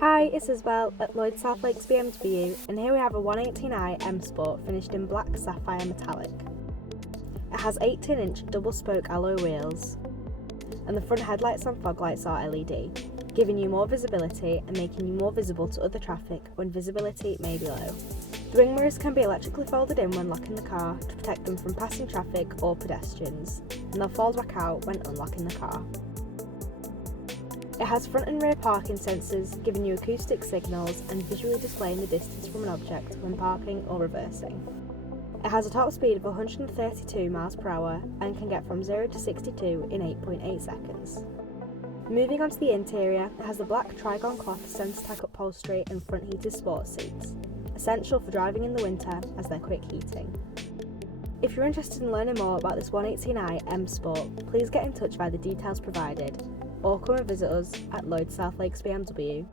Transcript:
Hi, it's Isabel at Lloyd South Lakes BMW, and here we have a 118i M Sport finished in Black Sapphire Metallic. It has 18-inch double-spoke alloy wheels, and the front headlights and fog lights are LED, giving you more visibility and making you more visible to other traffic when visibility may be low. The wing mirrors can be electrically folded in when locking the car to protect them from passing traffic or pedestrians, and they'll fold back out when unlocking the car. It has front and rear parking sensors, giving you acoustic signals and visually displaying the distance from an object when parking or reversing. It has a top speed of 132 mph and can get from 0 to 62 in 8.8 seconds. Moving on to the interior, it has the Black Trigon Cloth Sensatec upholstery and front heated sports seats, essential for driving in the winter as they're quick heating. If you're interested in learning more about this 118i M Sport, please get in touch via the details provided, or come and visit us at Lloyd South Lakes BMW.